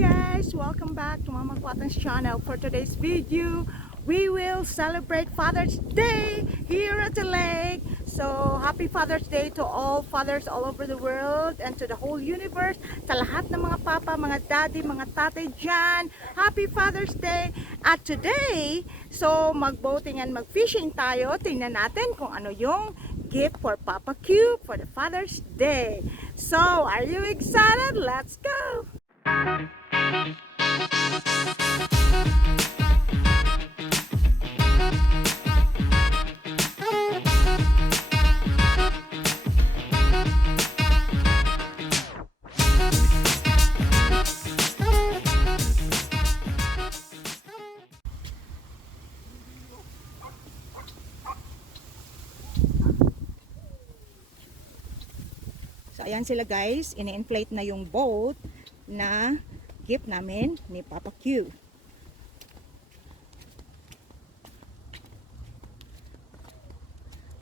guys, welcome back to Mama Quatan's channel. For today's video, we will celebrate Father's Day here at the lake. So happy Father's Day to all fathers all over the world and to the whole universe. Sa lahat ng mga papa, mga daddy, mga tatay dyan, happy Father's Day. At today, so mag-boating and mag-fishing tayo. Tingnan natin kung ano yung gift for Papa Q for the Father's Day. So, are you excited? Let's go! So, ayan sila guys. Ini-inflate na yung boat na gift namin ni Papa Q.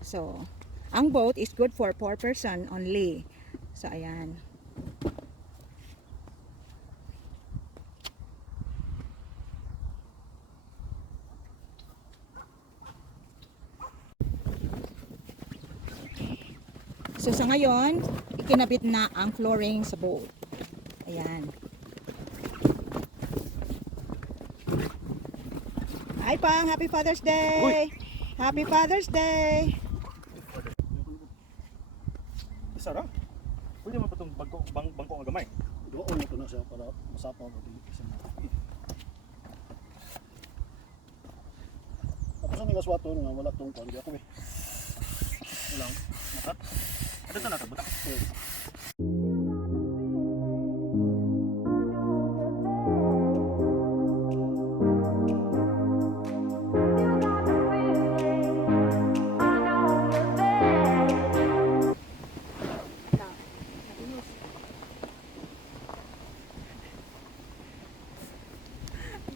So, ang boat is good for 4 person only. So, ayan. So, sa ngayon, ikinabit na ang flooring sa boat. Ayan. Hi Pang, Happy Father's Day! Happy Father's Day! Isa ra? Pwede mo pa itong bangko nga gamay. Doon mo ito na siya para masapaw ko din isa na. Tapos ang mga swato nga wala tong kundi ako eh. Walang makat. Ano ito natin? Butak.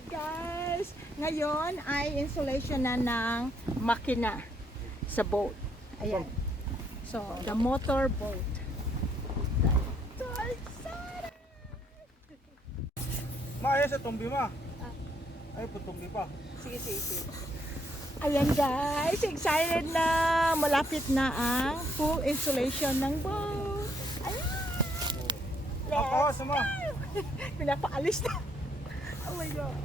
Guys, ngayon ay installation na ng makina sa boat. Ayan. So, the motor boat. So excited! Maaya sa tumbi ma. Ay po tumbi pa. Sige, sige, sige. Ayan guys, excited na. Malapit na ang full installation ng boat. Ayan. Ako sama. Pinapaalis na. Oh my God.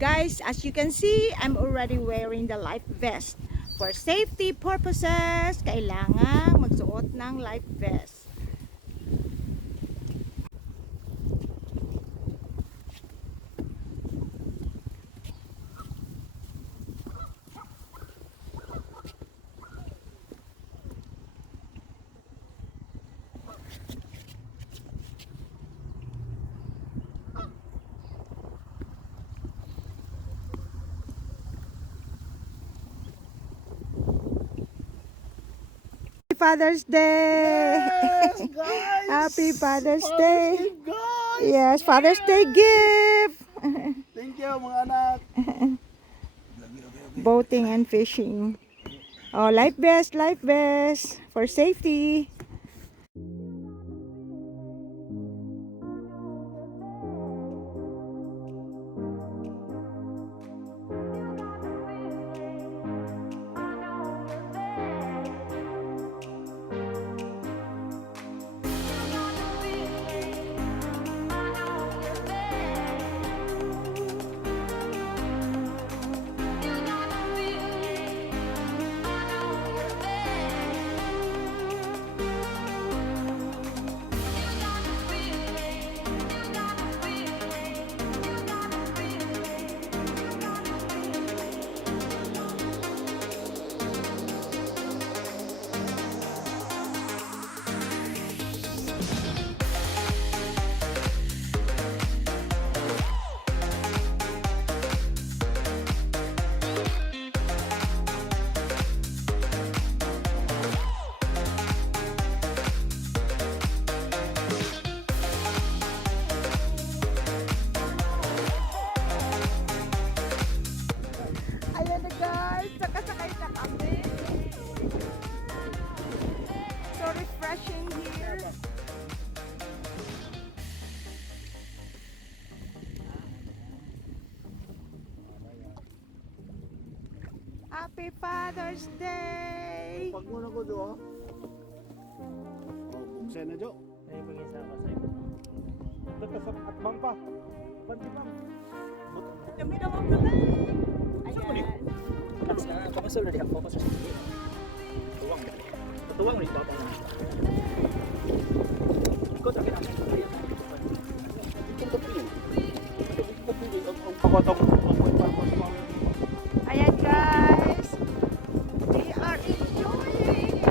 Guys, as you can see, I'm already wearing the life vest. For safety purposes, kailangan magsuot ng life vest. Father's Day! Yes, guys! Happy Father's Day! Guys! Yes, Father's Day gift! Thank you mga anak. Boating and fishing. Oh, life vest for safety. Happy Father's Day! Pag muna ko do. Oh, buksan na do. Ay, pag-isama sa iyo. Dito sa atbang pa. Bandi bang. Kami naman pala. Ayan. Kamusta ulit ako sa sini? Tuwang. Tuwang ulit dapat na. Ikot akin ang mga Itong kapilin. Itong kapilin. Ang Pagkotong. Ayan guys. We are enjoying.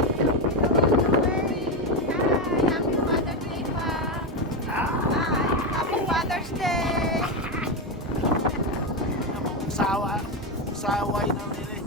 Happy Father's Day pa. Happy Father's Day. saway na nila.